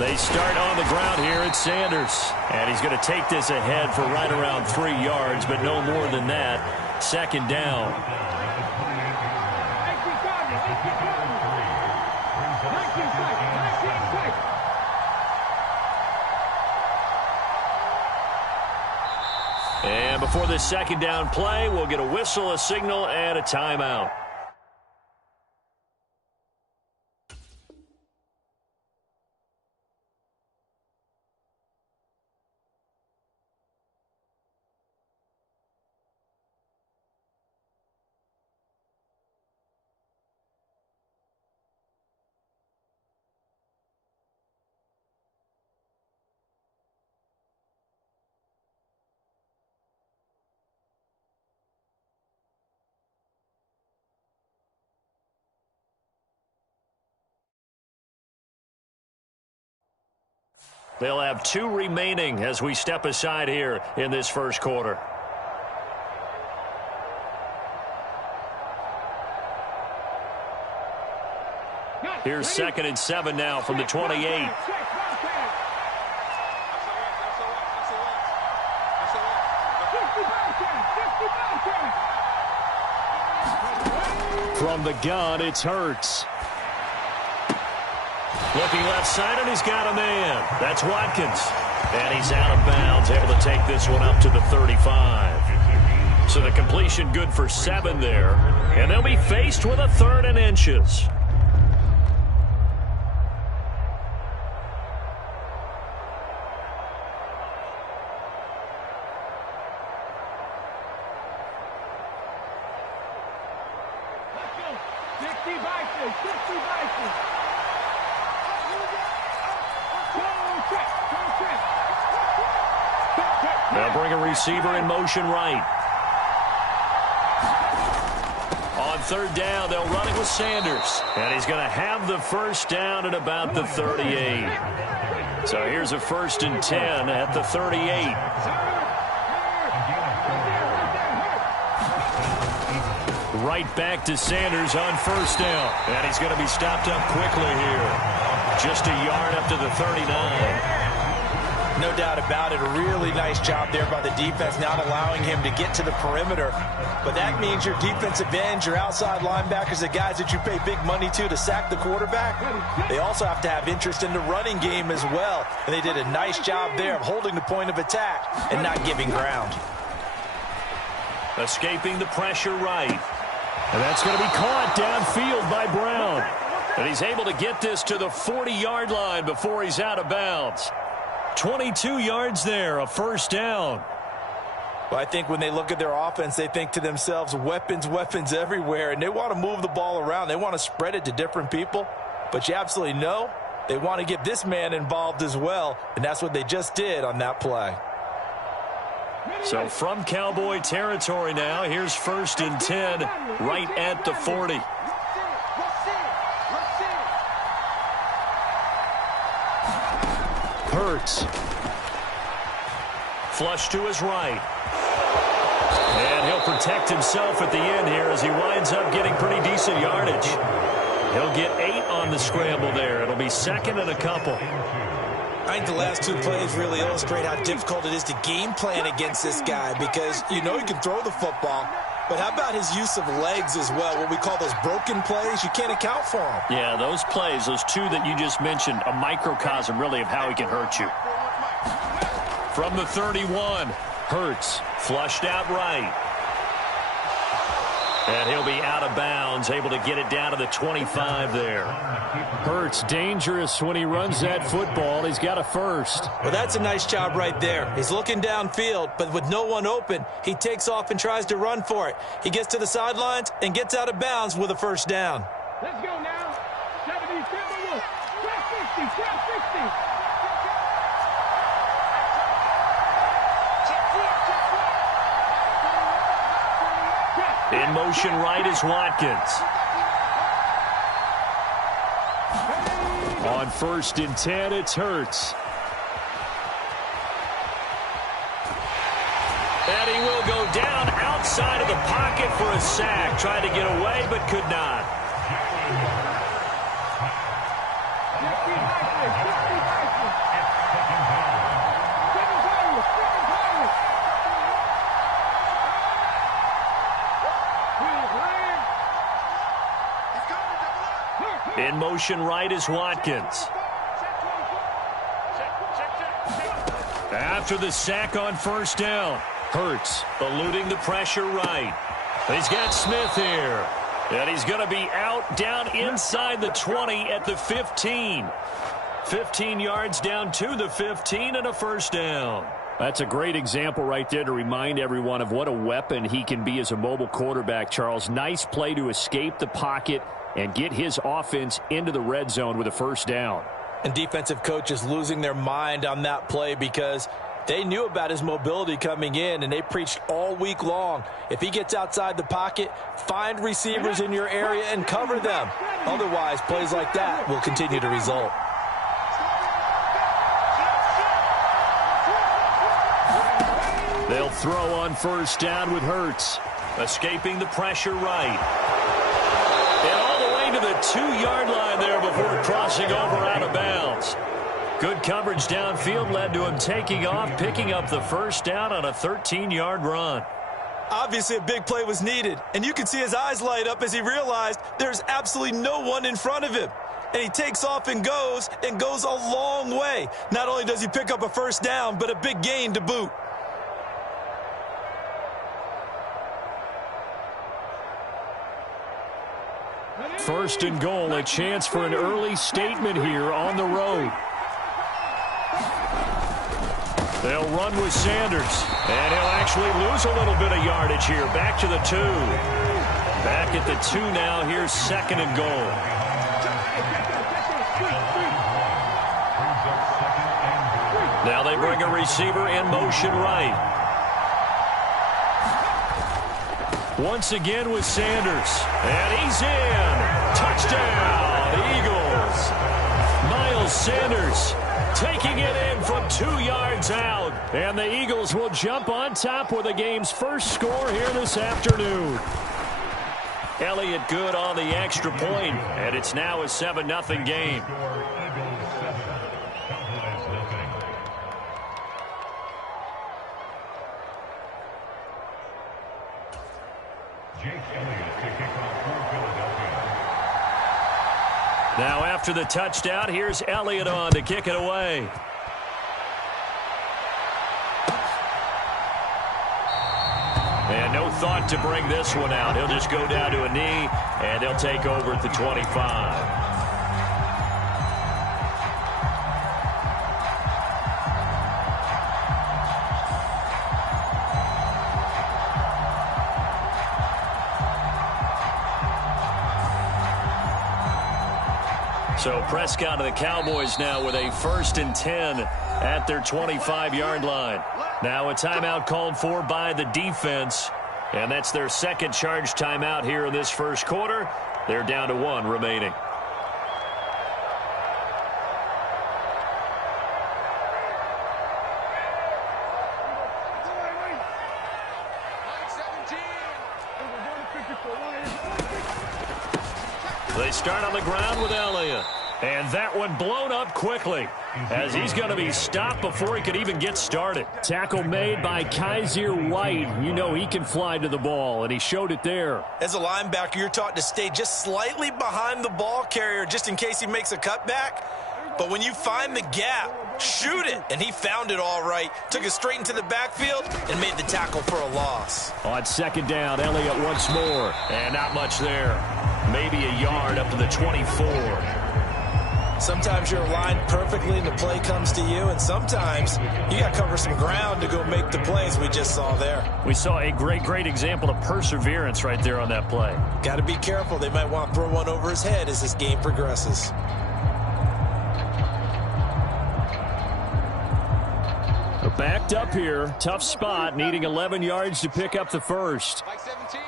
They start on the ground here at Sanders. And he's going to take this ahead for right around 3 yards, but no more than that. Second down. And before this second down play, we'll get a whistle, a signal, and a timeout. They'll have 2 remaining as we step aside here in this first quarter. Here's 2nd and 7 now from the 28. From the gun, it's Hurts. Looking left side, and he's got a man. That's Watkins. And he's out of bounds, able to take this one up to the 35. So the completion good for 7 there. And they'll be faced with a 3rd and inches. They'll bring a receiver in motion right. On 3rd down, they'll run it with Sanders. And he's going to have the first down at about the 38. So here's a 1st and 10 at the 38. Right back to Sanders on 1st down. And he's going to be stopped up quickly here. Just a yard up to the 39. No doubt about it. A really nice job there by the defense, not allowing him to get to the perimeter. But that means your defensive ends, your outside linebackers, the guys that you pay big money to sack the quarterback, they also have to have interest in the running game as well. And they did a nice job there of holding the point of attack and not giving ground. Escaping the pressure right. And that's going to be caught downfield by Brown. And he's able to get this to the 40-yard line before he's out of bounds. 22 yards there, a 1st down. Well, I think when they look at their offense, they think to themselves, weapons, weapons everywhere, and they want to move the ball around. They want to spread it to different people, but you absolutely know they want to get this man involved as well, and that's what they just did on that play. So from Cowboy territory now, here's 1st and 10 right at the 40. Hurts. Flush to his right. And he'll protect himself at the end here as he winds up getting pretty decent yardage. He'll get 8 on the scramble there. It'll be 2nd and a couple. I think the last 2 plays really illustrate how difficult it is to game plan against this guy because you know he can throw the football, but how about his use of legs as well, what we call those broken plays? You can't account for them. Yeah, those plays, those 2 that you just mentioned, a microcosm really of how he can hurt you. From the 31, Hurts flushed out right. And he'll be out of bounds, able to get it down to the 25 there. Hurts dangerous when he runs that football. He's got a 1st. Well, that's a nice job right there. He's looking downfield, but with no one open, he takes off and tries to run for it. He gets to the sidelines and gets out of bounds with a 1st down. Let's go now. 70, 50, 50. In motion right is Watkins. On 1st and 10, it's Hurts. And he will go down outside of the pocket for a sack. Tried to get away, but could not. In motion right is Watkins. After the sack on first down, Hurts eluding the pressure right. He's got Smith here. And he's going to be out down inside the 20 at the 15. 15 yards down to the 15 and a first down. That's a great example right there to remind everyone of what a weapon he can be as a mobile quarterback, Charles. Nice play to escape the pocket and get his offense into the red zone with a first down. And defensive coaches losing their mind on that play because they knew about his mobility coming in, and they preached all week long. If he gets outside the pocket, find receivers in your area and cover them. Otherwise, plays like that will continue to result. They'll throw on first down with Hurts. Escaping the pressure right. And all the way to the 2-yard line there before crossing over out of bounds. Good coverage downfield led to him taking off, picking up the first down on a 13-yard run. Obviously, a big play was needed, and you can see his eyes light up as he realized there's absolutely no one in front of him. And he takes off and goes a long way. Not only does he pick up a first down, but a big gain to boot. First and goal, a chance for an early statement here on the road. They'll run with Sanders, and he'll actually lose a little bit of yardage here. Back to the 2. Back at the 2 now. Here's second and goal. Now they bring a receiver in motion right. Once again with Sanders, and he's in. Touchdown, Eagles. Miles Sanders taking it in from 2 yards out. And the Eagles will jump on top with the game's first score here this afternoon. Elliott good on the extra point, and it's now a 7-0 game. Now after the touchdown, here's Elliott on to kick it away. And no thought to bring this one out. He'll just go down to a knee, and they'll take over at the 25. So Prescott and the Cowboys now with a 1st and 10 at their 25-yard line. Now a timeout called for by the defense, and that's their second charge timeout here in this first quarter. They're down to 1 remaining. They start on the ground with Elliott. And that one blown up quickly as he's going to be stopped before he could even get started. Tackle made by Kaiser White. You know he can fly to the ball, and he showed it there. As a linebacker, you're taught to stay just slightly behind the ball carrier just in case he makes a cutback. But when you find the gap, shoot it. And he found it all right. Took it straight into the backfield and made the tackle for a loss. On second down, Elliott once more. And not much there. Maybe a yard up to the 24. Sometimes you're aligned perfectly and the play comes to you, and sometimes you got to cover some ground to go make the plays we just saw there. We saw a great example of perseverance right there on that play. Got to be careful. They might want to throw one over his head as this game progresses. Backed up here. Tough spot, needing 11 yards to pick up the first. Mike 17.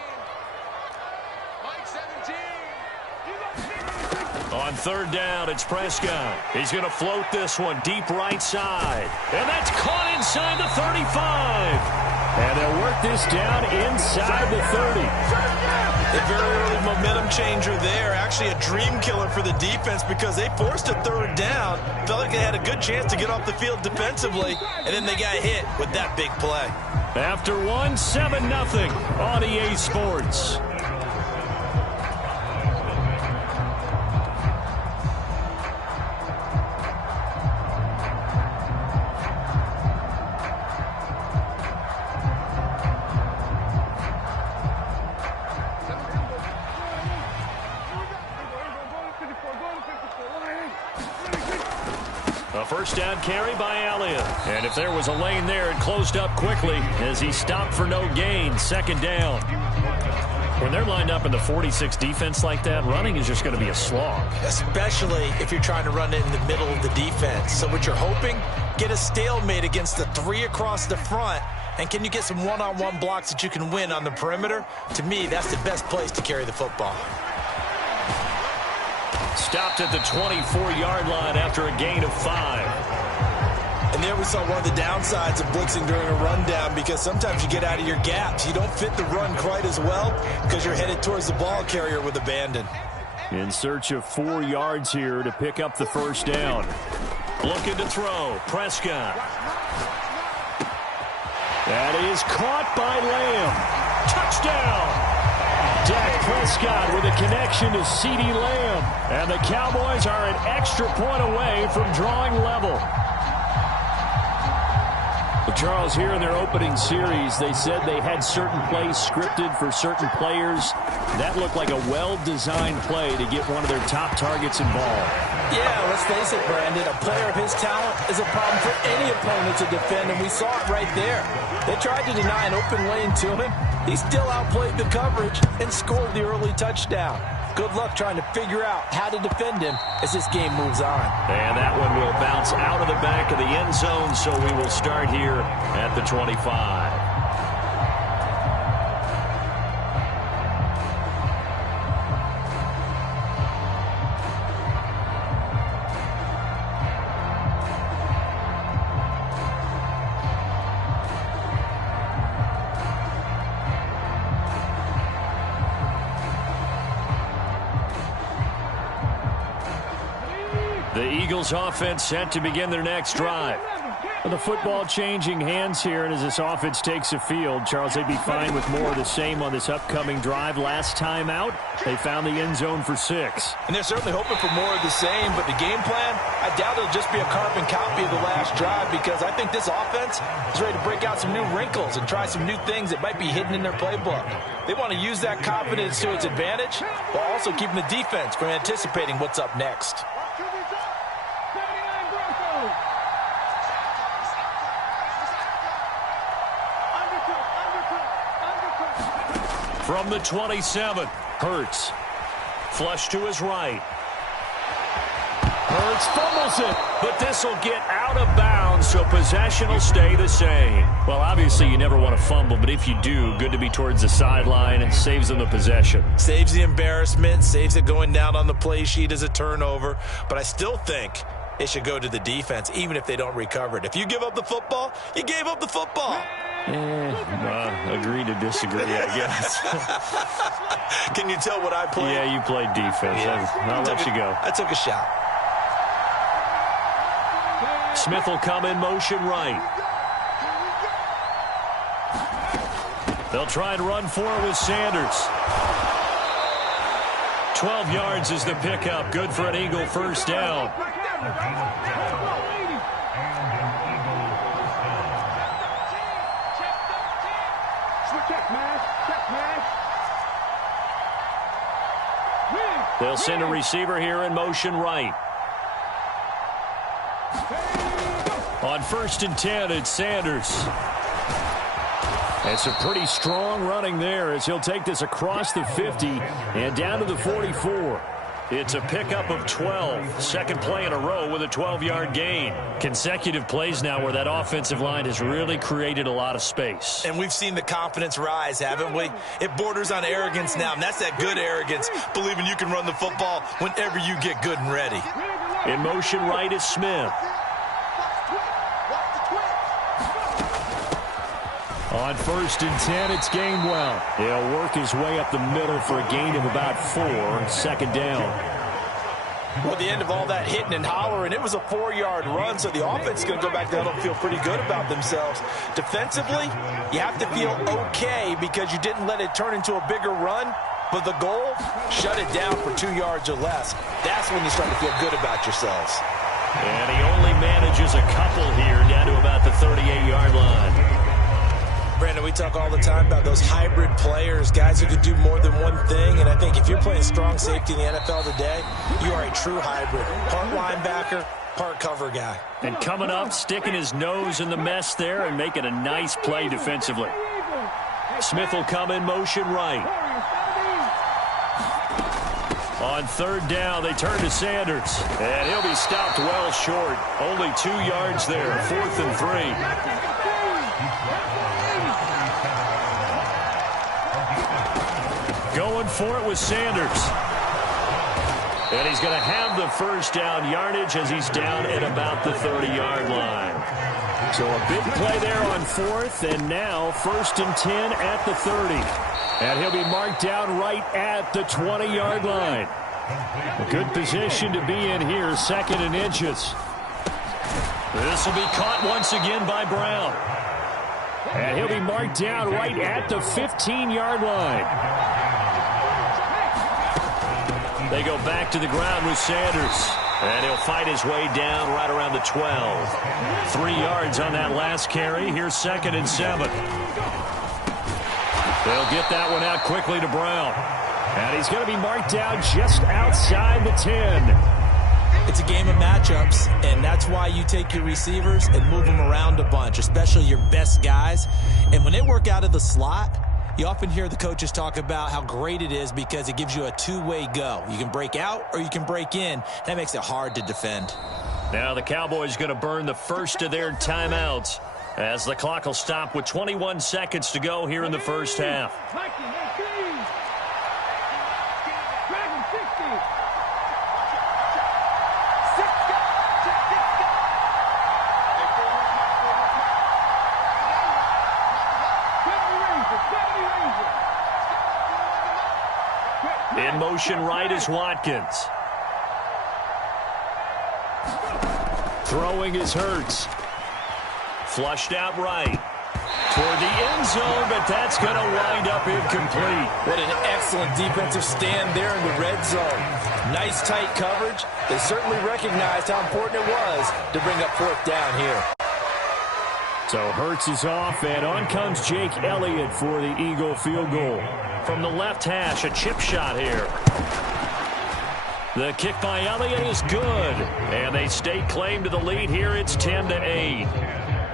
On third down, it's Prescott. He's going to float this one deep right side. And that's caught inside the 35. And they'll work this down inside the 30. A very early momentum changer there. Actually a dream killer for the defense because they forced a third down. Felt like they had a good chance to get off the field defensively. And then they got hit with that big play. After 7-0 on EA Sports. first down carry by Elliott. And if there was a lane there, it closed up quickly as he stopped for no gain. Second down. When they're lined up in the 46 defense like that, running is just going to be a slog. Especially if you're trying to run it in the middle of the defense. So what you're hoping, get a stalemate against the three across the front. And can you get some one-on-one blocks that you can win on the perimeter? To me, that's the best place to carry the football. Stopped at the 24-yard line after a gain of 5. And there we saw one of the downsides of blitzing during a rundown, because sometimes you get out of your gaps. You don't fit the run quite as well because you're headed towards the ball carrier with abandon. In search of 4 yards here to pick up the first down. Looking to throw. Prescott. That is caught by Lamb. Touchdown! Dak Prescott with a connection to CeeDee Lamb. And the Cowboys are an extra point away from drawing level. Well, Charles, here in their opening series, they said they had certain plays scripted for certain players. That looked like a well-designed play to get one of their top targets involved. Yeah, let's face it, Brandon. A player of his talent is a problem for any opponent to defend, and we saw it right there. They tried to deny an open lane to him. He still outplayed the coverage and scored the early touchdown. Good luck trying to figure out how to defend him as this game moves on. And that one will bounce out of the back of the end zone, so we will start here at the 25. The Eagles offense set to begin their next drive. The football changing hands here, and as this offense takes the field, Charles, they'd be fine with more of the same on this upcoming drive. Last time out, they found the end zone for 6. And they're certainly hoping for more of the same, but the game plan, I doubt it'll just be a carbon copy of the last drive, because I think this offense is ready to break out some new wrinkles and try some new things that might be hidden in their playbook. They want to use that confidence to its advantage while also keeping the defense from anticipating what's up next. From the 27, Hurts. Flush to his right. Hurts fumbles it. But this will get out of bounds, so possession will stay the same. Well, obviously you never want to fumble, but if you do, good to be towards the sideline. It saves them the possession. Saves the embarrassment, saves it going down on the play sheet as a turnover. But I still think it should go to the defense, even if they don't recover it. If you give up the football, you gave up the football. Agree to disagree, I guess. Can you tell what I played? Yeah, you played defense. Yeah. I'll let you go. I took a shot. Smith will come in motion right. They'll try and run for it with Sanders. 12 yards is the pickup. Good for an Eagle first down. They'll send a receiver here in motion right. On 1st and 10, it's Sanders. It's a pretty strong running there as he'll take this across the 50 and down to the 44. It's a pickup of 12. Second play in a row with a 12-yard gain. Consecutive plays now where that offensive line has really created a lot of space. And we've seen the confidence rise, haven't we? It borders on arrogance now, and that's that good arrogance, believing you can run the football whenever you get good and ready. In motion right is Smith. On 1st and 10, it's Gainwell. He'll work his way up the middle for a gain of about 4. Second down. Well, at the end of all that hitting and hollering, it was a 4-yard run, so the offense is going to go back there and feel pretty good about themselves. Defensively, you have to feel okay because you didn't let it turn into a bigger run, but the goal, shut it down for 2 yards or less. That's when you start to feel good about yourselves. And he only manages a couple here down to about the 38-yard line. Brandon, we talk all the time about those hybrid players, guys who could do more than one thing, and I think if you're playing strong safety in the NFL today, you are a true hybrid. Punt linebacker, part cover guy. And coming up, sticking his nose in the mess there and making a nice play defensively. Smith will come in motion right. On third down, they turn to Sanders. And he'll be stopped well short. Only 2 yards there, 4th and 3. Going for it with Sanders. And he's going to have the first down yardage as he's down at about the 30-yard line. So a big play there on 4th, and now 1st and 10 at the 30. And he'll be marked down right at the 20-yard line. A good position to be in here, 2nd and inches. This will be caught once again by Brown. And he'll be marked down right at the 15-yard line. They go back to the ground with Sanders. And he'll fight his way down right around the 12. 3 yards on that last carry. Here's 2nd and 7. They'll get that one out quickly to Brown. And he's going to be marked down just outside the 10. It's a game of matchups, and that's why you take your receivers and move them around a bunch, especially your best guys. And when they work out of the slot, you often hear the coaches talk about how great it is because it gives you a two-way go. You can break out or you can break in. That makes it hard to defend. Now the Cowboys going to burn the first of their timeouts as the clock will stop with 21 seconds to go here in the first half. In motion right is Watkins. Throwing is Hurts. Flushed out right. Toward the end zone, but that's going to wind up incomplete. What an excellent defensive stand there in the red zone. Nice tight coverage. They certainly recognized how important it was to bring up 4th down here. So Hurts is off, and on comes Jake Elliott for the Eagle field goal. From the left hash, a chip shot here. The kick by Elliott is good. And they stake claim to the lead here. It's 10-8.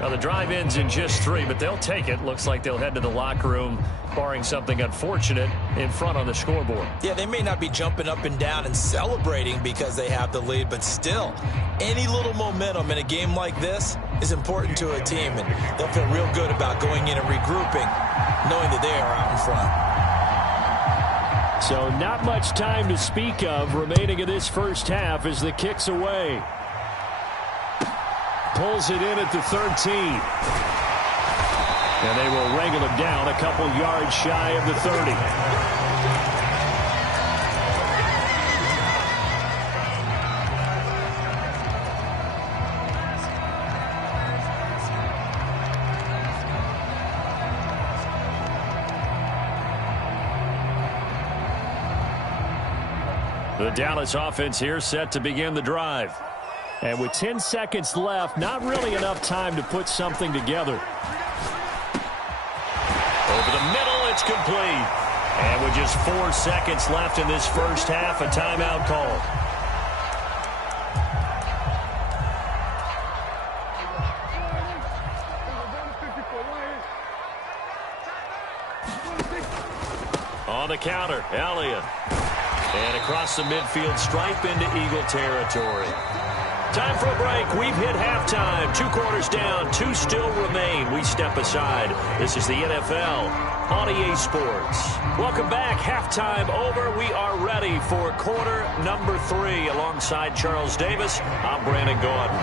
Now the drive ends in just 3, but they'll take it. Looks like they'll head to the locker room, barring something unfortunate in front on the scoreboard. Yeah, they may not be jumping up and down and celebrating because they have the lead, but still, any little momentum in a game like this is important to a team, and they'll feel real good about going in and regrouping, knowing that they are out in front. So not much time to speak of remaining in this first half as the kick's away. Pulls it in at the 13. And they will wrangle him down a couple yards shy of the 30. The Dallas offense here set to begin the drive. And with 10 seconds left, not really enough time to put something together. Over the middle, it's complete. And with just 4 seconds left in this first half, a timeout call. On the counter, Elliott. And across the midfield stripe into Eagle territory. Time for a break. We've hit halftime. 2 quarters down. 2 still remain. We step aside. This is the NFL on EA Sports. Welcome back. Halftime over. We are ready for quarter number 3. Alongside Charles Davis, I'm Brandon Gaudin.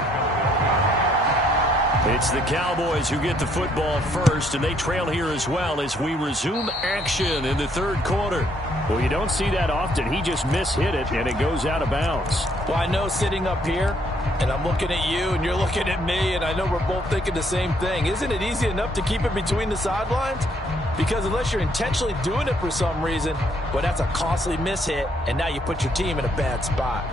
It's the Cowboys who get the football first, and they trail here as well as we resume action in the third quarter. Well, you don't see that often. He just mishit it, and it goes out of bounds. Well, I know sitting up here, and I'm looking at you, and you're looking at me, and I know we're both thinking the same thing. Isn't it easy enough to keep it between the sidelines? Because unless you're intentionally doing it for some reason, well, that's a costly mishit, and now you put your team in a bad spot.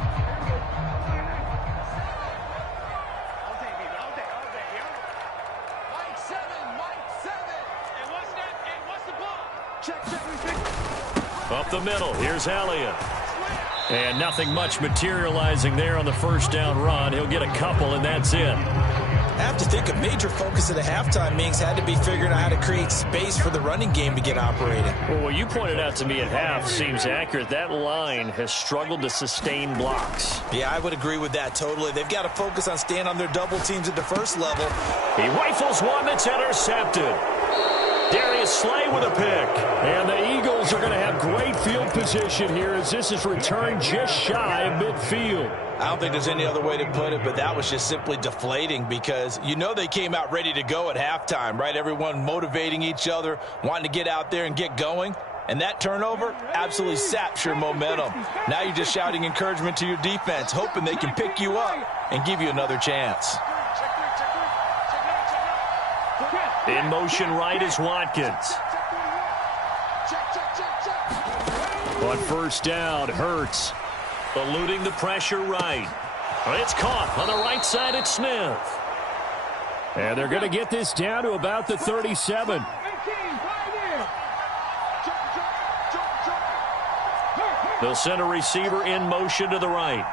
Up the middle, here's Elliott. And nothing much materializing there on the first down run. He'll get a couple, and that's it. I have to think a major focus of the halftime meetings had to be figuring out how to create space for the running game to get operating. Well, what you pointed out to me at half seems accurate. That line has struggled to sustain blocks. Yeah, I would agree with that totally. They've got to focus on staying on their double teams at the first level. He rifles one that's intercepted. Darius Slay with a pick. And the Eagles are going to have great field position here as this is returned just shy of midfield. I don't think there's any other way to put it, but that was just simply deflating because you know they came out ready to go at halftime, right? Everyone motivating each other, wanting to get out there and get going. And that turnover absolutely saps your momentum. Now you're just shouting encouragement to your defense, hoping they can pick you up and give you another chance. In motion right is Watkins. On first down, Hurts. Eluding the pressure right. It's caught on the right side at Smith. And they're going to get this down to about the 37. They'll send a receiver in motion to the right.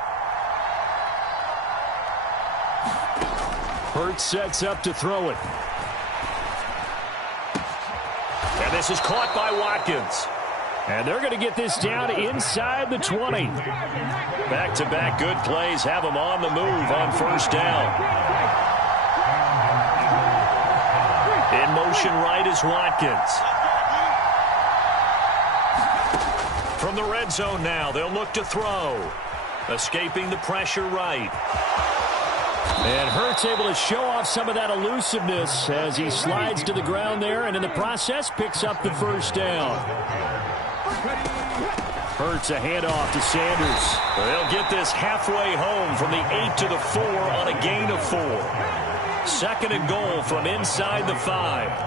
Hurts sets up to throw it. And this is caught by Watkins. And they're going to get this down inside the 20. Back-to-back good plays have them on the move on first down. In motion right is Watkins. From the red zone now, they'll look to throw. Escaping the pressure right. And Hurts able to show off some of that elusiveness as he slides to the ground there and in the process picks up the first down. Hurts a handoff to Sanders. They'll get this halfway home from the 8 to the 4 on a gain of 4. Second and goal from inside the 5.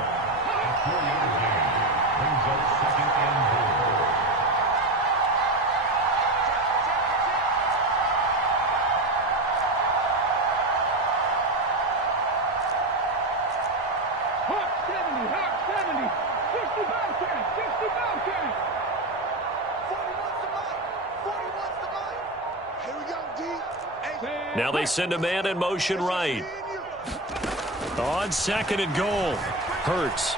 Now they send a man in motion right. On second and goal, Hurts.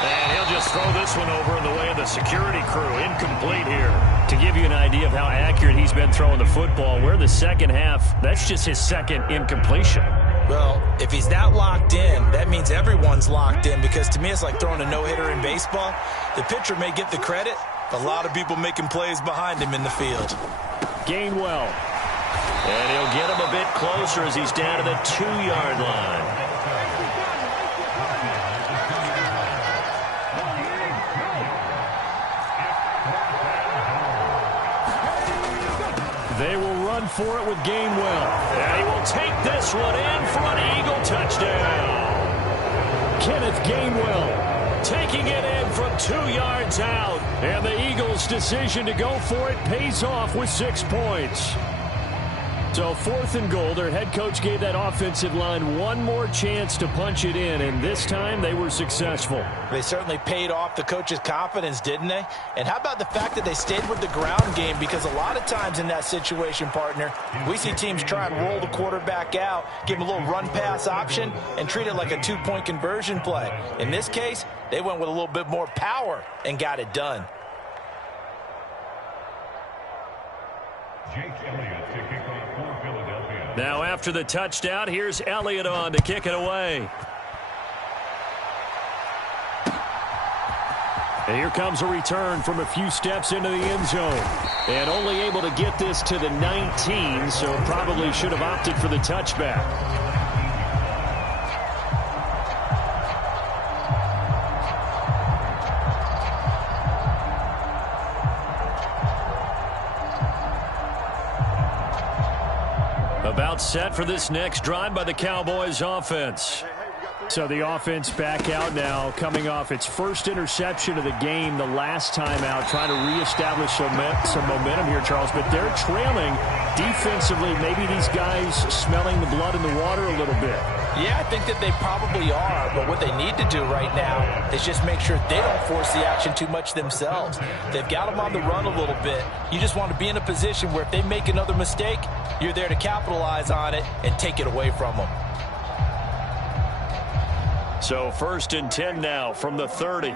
And he'll just throw this one over in the way of the security crew. Incomplete here. To give you an idea of how accurate he's been throwing the football, we're in the second half. That's just his second incompletion. Well, if he's not locked in, that means everyone's locked in because to me it's like throwing a no-hitter in baseball. The pitcher may get the credit, a lot of people making plays behind him in the field. Gainwell. And he'll get him a bit closer as he's down to the 2-yard line. They will run for it with Gainwell. And he will take this one in for an Eagle touchdown. Kenneth Gainwell taking it in from 2 yards out. And the Eagles' decision to go for it pays off with 6 points. So 4th and goal, their head coach gave that offensive line one more chance to punch it in, and this time they were successful. They certainly paid off the coach's confidence, didn't they? And how about the fact that they stayed with the ground game? Because a lot of times in that situation, partner, we see teams try and roll the quarterback out, give him a little run-pass option, and treat it like a 2-point conversion play. In this case, they went with a little bit more power and got it done. Now after the touchdown, here's Elliott on to kick it away. And here comes a return from a few steps into the end zone. And only able to get this to the 19, so probably should have opted for the touchback. About set for this next drive by the Cowboys offense. So the offense back out now, coming off its first interception of the game the last time out, trying to reestablish some momentum here, Charles. But they're trailing defensively. Maybe these guys smelling the blood in the water a little bit. Yeah, I think that they probably are, but what they need to do right now is just make sure they don't force the action too much themselves. They've got them on the run a little bit. You just want to be in a position where if they make another mistake, you're there to capitalize on it and take it away from them. So 1st and 10 now from the 30.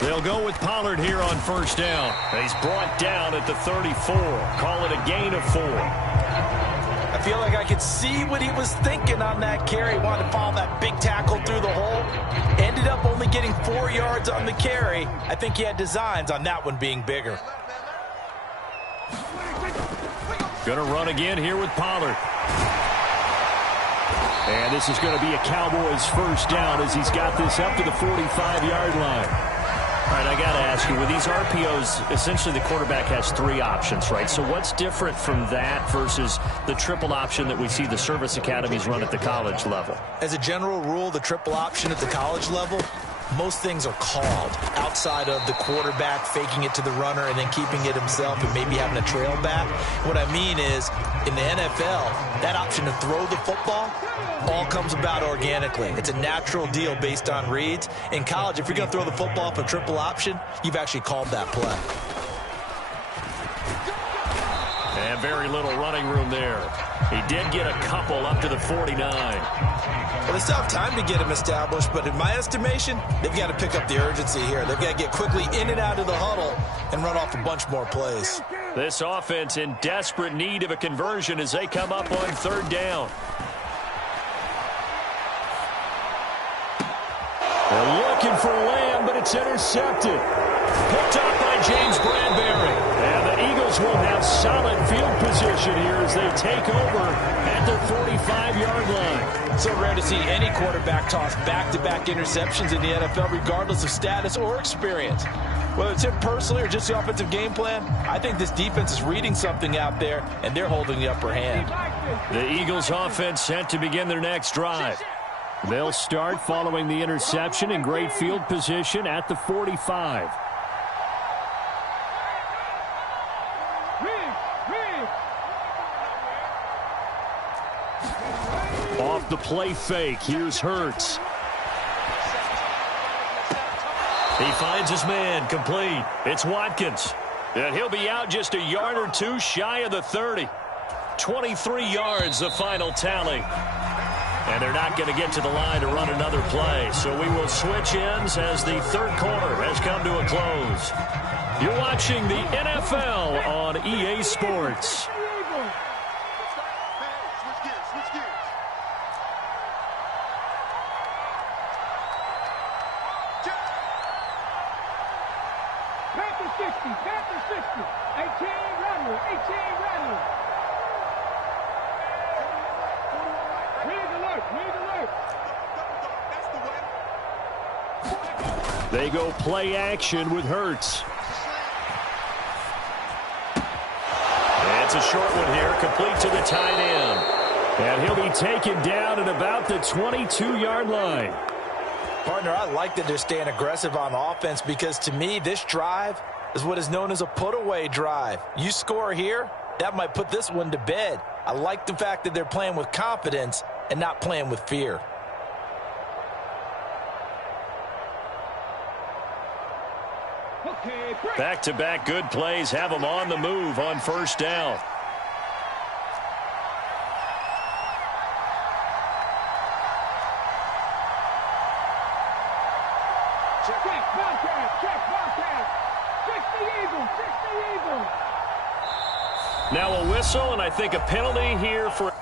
They'll go with Pollard here on 1st down. He's brought down at the 34. Call it a gain of 4. I feel like I could see what he was thinking on that carry. He wanted to follow that big tackle through the hole. Ended up only getting 4 yards on the carry. I think he had designs on that one being bigger. Going to run again here with Pollard. And this is going to be a Cowboys 1st down as he's got this up to the 45-yard line. All right, I got to ask you, with these RPOs, essentially the quarterback has 3 options, right? So what's different from that versus the triple option that we see the service academies run at the college level? As a general rule, the triple option at the college level, most things are called outside of the quarterback faking it to the runner and then keeping it himself and maybe having a trail back. What I mean is, in the NFL, that option to throw the football all comes about organically. It's a natural deal based on reads. In college, if you're going to throw the football for triple option, you've actually called that play. And very little running room there. He did get a couple up to the 49. Well, they still have time to get him established, but in my estimation, they've got to pick up the urgency here. They've got to get quickly in and out of the huddle and run off a bunch more plays. This offense in desperate need of a conversion as they come up on 3rd down. They're looking for Lamb, but it's intercepted. Picked up by James Bradbury. And the Eagles will have solid field position here as they take over at their 45-yard line. So rare to see any quarterback toss back-to-back interceptions in the NFL, regardless of status or experience. Whether it's him personally or just the offensive game plan, I think this defense is reading something out there, and they're holding the upper hand. The Eagles offense set to begin their next drive. They'll start following the interception in great field position at the 45. Off the play fake, here's Hurts. He finds his man, complete. It's Watkins. And he'll be out just a yard or 2 shy of the 30. 23 yards, the final tally. And they're not going to get to the line to run another play. So we will switch ends as the 3rd quarter has come to a close. You're watching the NFL on EA Sports. Panther 60, 18 Rattler, 18 Rattler. They go play action with Hurts. It's a short one here, complete to the tight end. And he'll be taken down at about the 22-yard line. Partner, I like that they're staying aggressive on offense because to me, this drive is what is known as a put-away drive. You score here, that might put this one to bed. I like the fact that they're playing with confidence and not playing with fear. Back-to-back good plays have them on the move on 1st down. Now a whistle, and I think a penalty here for...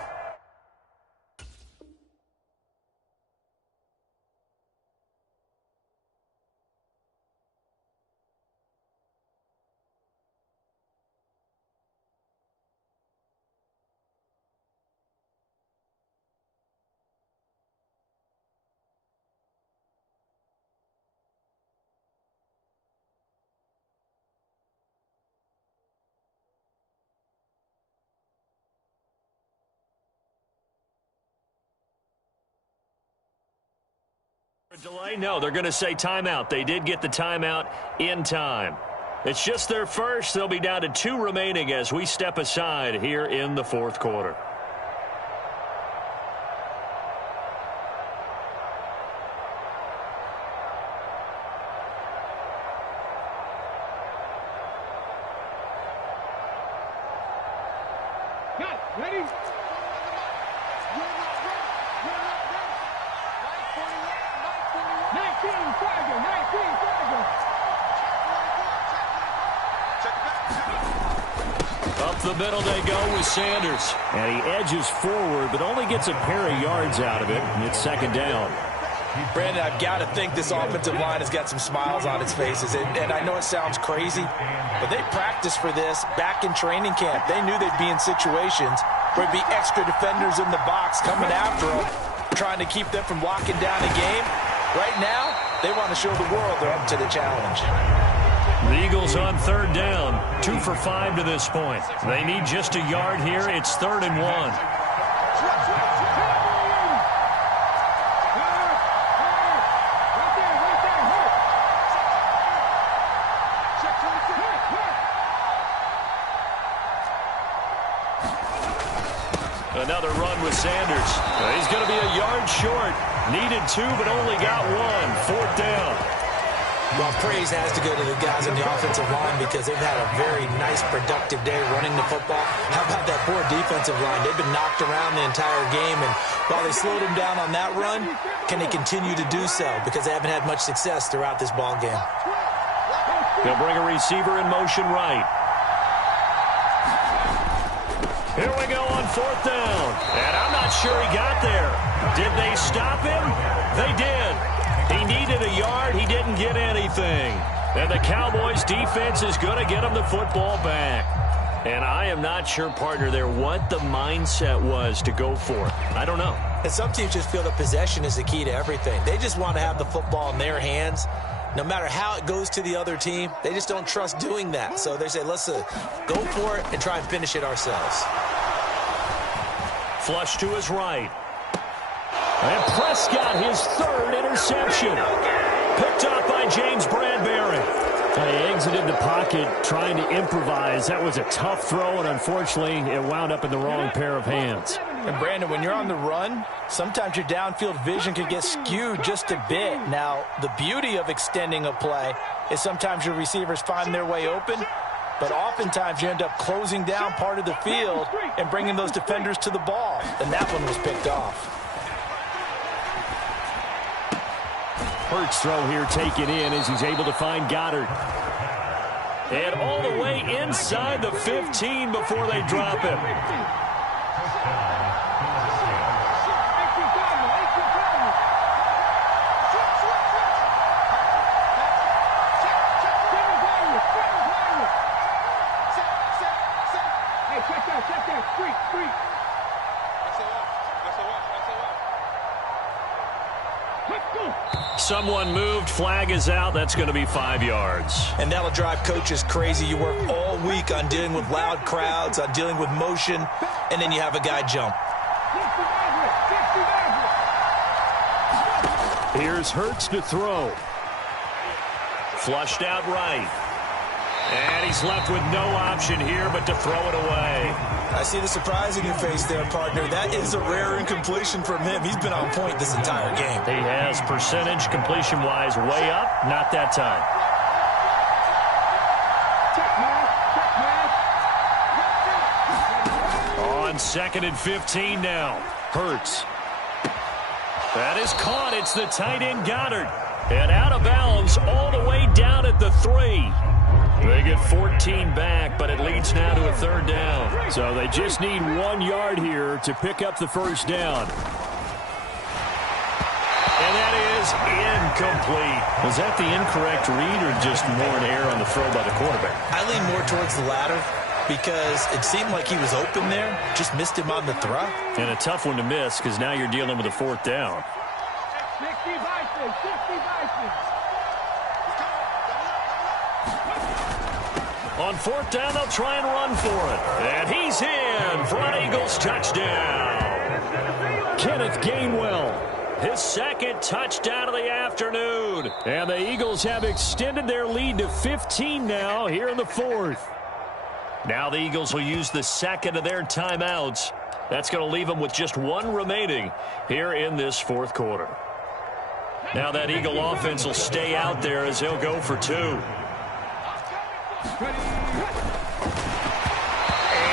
Delay? No, they're going to say timeout. They did get the timeout in time. It's just their first. They'll be down to 2 remaining as we step aside here in the fourth quarter. Ready? 19, Up the middle they go with Sanders. And he edges forward, but only gets a pair of yards out of it, and it's second down. Brandon, I've got to think this offensive line has got some smiles on its faces. And I know it sounds crazy, but they practiced for this back in training camp. They knew they'd be in situations where there'd be extra defenders in the box coming after them, trying to keep them from locking down a game. Right now, they want to show the world they're up to the challenge. The Eagles on third down, 2 for 5 to this point. They need just a yard here. It's 3rd and 1. Another run with Sanders. He's going to be a yard short. Needed 2, but only got 1. 4th down. Well, praise has to go to the guys on the offensive line because they've had a very nice, productive day running the football. How about that poor defensive line? They've been knocked around the entire game, and while they slowed them down on that run, can they continue to do so? Because they haven't had much success throughout this ball game. They'll bring a receiver in motion right. Here we go on 4th down. And I'm not sure he got there. Did they stop him? They did. He needed a yard. He didn't get anything. And the Cowboys defense is going to get him the football back. And I am not sure, partner, there what the mindset was to go for it. I don't know. And some teams just feel that possession is the key to everything. They just want to have the football in their hands. No matter how it goes to the other team, they just don't trust doing that. So they say, let's go for it and try and finish it ourselves. Flush to his right. And Prescott, his 3rd interception. Picked up by James Bradbury. He exited the pocket trying to improvise. That was a tough throw, and unfortunately, it wound up in the wrong pair of hands. And Brandon, when you're on the run, sometimes your downfield vision can get skewed just a bit. Now, the beauty of extending a play is sometimes your receivers find their way open, but oftentimes you end up closing down part of the field and bringing those defenders to the ball. And that one was picked off. Hurts throw here taken in as he's able to find Goddard. And all the way inside the 15 before they drop him. Someone moved. Flag is out. That's going to be 5 yards. And that'll drive coaches crazy. You work all week on dealing with loud crowds, on dealing with motion, and then you have a guy jump. Here's Hurts to throw. Flushed out right. And he's left with no option here but to throw it away. I see the surprise in your face there, partner. That is a rare incompletion from him. He's been on point this entire game. He has percentage completion-wise way up. Not that time. On 2nd and 15 now. Hurts. That is caught. It's the tight end Goddard. And out of bounds all the way down at the 3. They get 14 back, but it leads now to a 3rd down. So they just need 1 yard here to pick up the 1st down. And that is incomplete. Was that the incorrect read or just more an error on the throw by the quarterback? I lean more towards the latter because it seemed like he was open there, just missed him on the throw. And a tough one to miss because now you're dealing with a 4th down. 60 Vikings, 60 Vikings. On 4th down, they'll try and run for it. And he's in for an Eagles touchdown. Kenneth Gainwell his second touchdown of the afternoon. And the Eagles have extended their lead to 15 now here in the fourth. Now the Eagles will use the second of their timeouts. That's going to leave them with just one remaining here in this fourth quarter. Now that Eagle offense will stay out there as they'll go for two.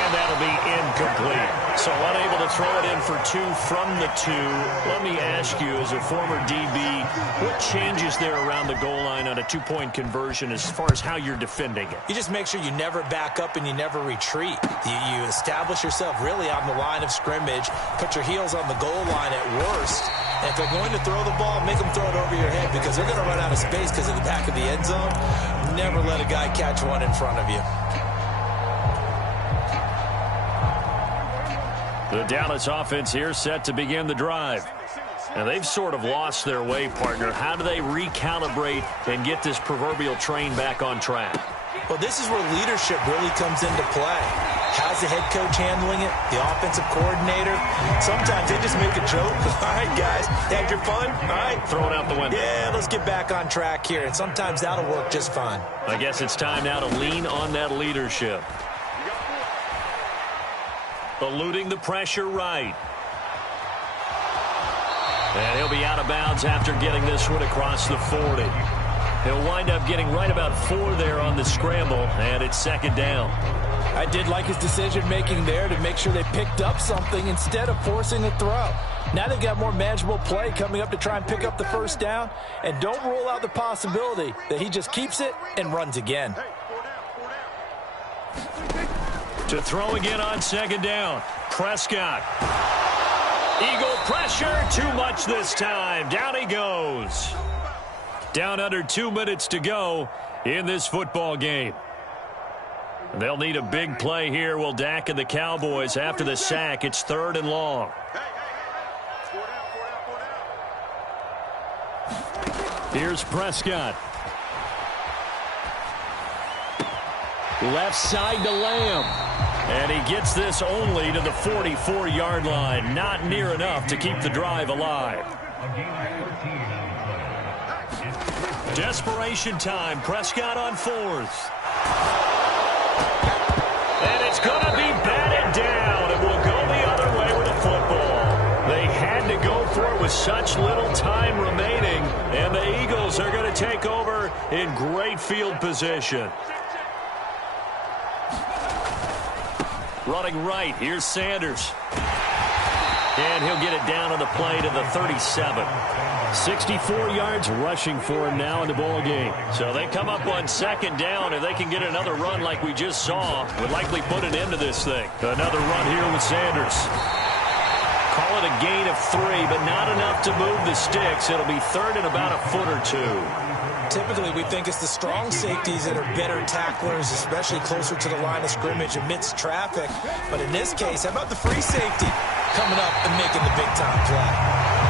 And that'll be incomplete. So unable to throw it in for two from the two. Let me ask you, as a former DB, what changes there around the goal line on a two-point conversion as far as how you're defending it? You just make sure you never back up and you never retreat. You establish yourself really on the line of scrimmage, put your heels on the goal line at worst. And if they're going to throw the ball, make them throw it over your head because they're going to run out of space because of the back of the end zone. Never let a guy catch one in front of you. The Dallas offense here set to begin the drive. And they've sort of lost their way, partner. How do they recalibrate and get this proverbial train back on track? Well, this is where leadership really comes into play. How's the head coach handling it? The offensive coordinator? Sometimes they just make a joke. All right, guys, had your fun? All right. Throw it out the window. Yeah, let's get back on track here. And sometimes that'll work just fine. I guess it's time now to lean on that leadership. Eluding the pressure right. And he'll be out of bounds after getting this one across the 40. He'll wind up getting right about 4 there on the scramble, and it's second down. I did like his decision-making there to make sure they picked up something instead of forcing a throw. Now they've got more manageable play coming up to try and pick up the first down, and don't rule out the possibility that he just keeps it and runs again. To throw again on second down, Prescott. Eagle pressure, too much this time. Down he goes. Down under 2 minutes to go in this football game. They'll need a big play here. Will Dak and the Cowboys after the sack. It's 3rd and long. Here's Prescott. Left side to Lamb. And he gets this only to the 44-yard line. Not near enough to keep the drive alive. Desperation time. Prescott on 4th. And it's going to be batted down. It will go the other way with the football. They had to go for it with such little time remaining. And the Eagles are going to take over in great field position. Running right, here's Sanders. And he'll get it down on the play to the 37. 64 yards rushing for him now in the ball game. So they come up on second down. If they can get another run like we just saw, would likely put an end to this thing. Another run here with Sanders. Call it a gain of 3, but not enough to move the sticks. It'll be 3rd and about a foot or 2. Typically, we think it's the strong safeties that are better tacklers, especially closer to the line of scrimmage amidst traffic. But in this case, how about the free safety coming up and making the big-time play?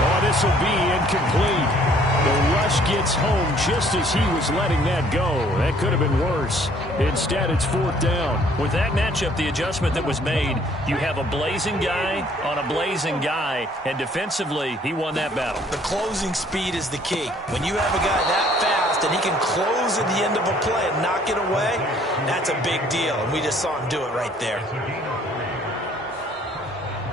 Oh, this will be incomplete. The rush gets home just as he was letting that go. That could have been worse. Instead, it's 4th down. With that matchup, the adjustment that was made, you have a blazing guy on a blazing guy, and defensively, he won that battle. The closing speed is the key. When you have a guy that fast and he can close at the end of a play and knock it away, that's a big deal, and we just saw him do it right there.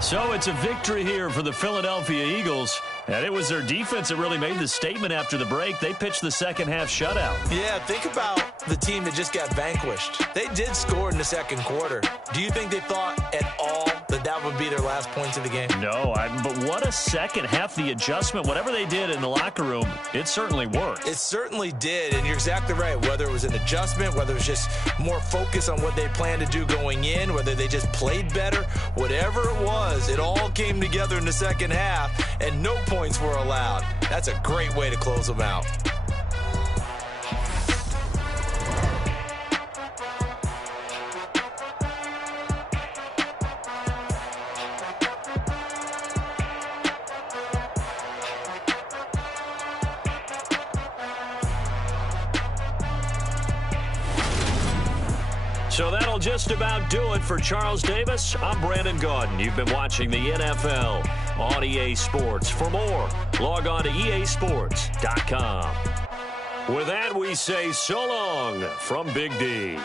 So it's a victory here for the Philadelphia Eagles. And it was their defense that really made the statement after the break. They pitched the second-half shutout. Yeah, think about the team that just got vanquished. They did score in the second quarter. Do you think they thought at all that that would be their last points of the game? No, but what a second half. The adjustment, whatever they did in the locker room, it certainly worked. It certainly did, and you're exactly right. Whether it was an adjustment, whether it was just more focus on what they planned to do going in, whether they just played better, whatever it was, it all came together in the second half, and no points were allowed. That's a great way to close them out. So that'll just about do it for Charles Davis. I'm Brandon Gaudin. You've been watching the NFL on EA Sports. For more, log on to easports.com. With that, we say so long from Big D.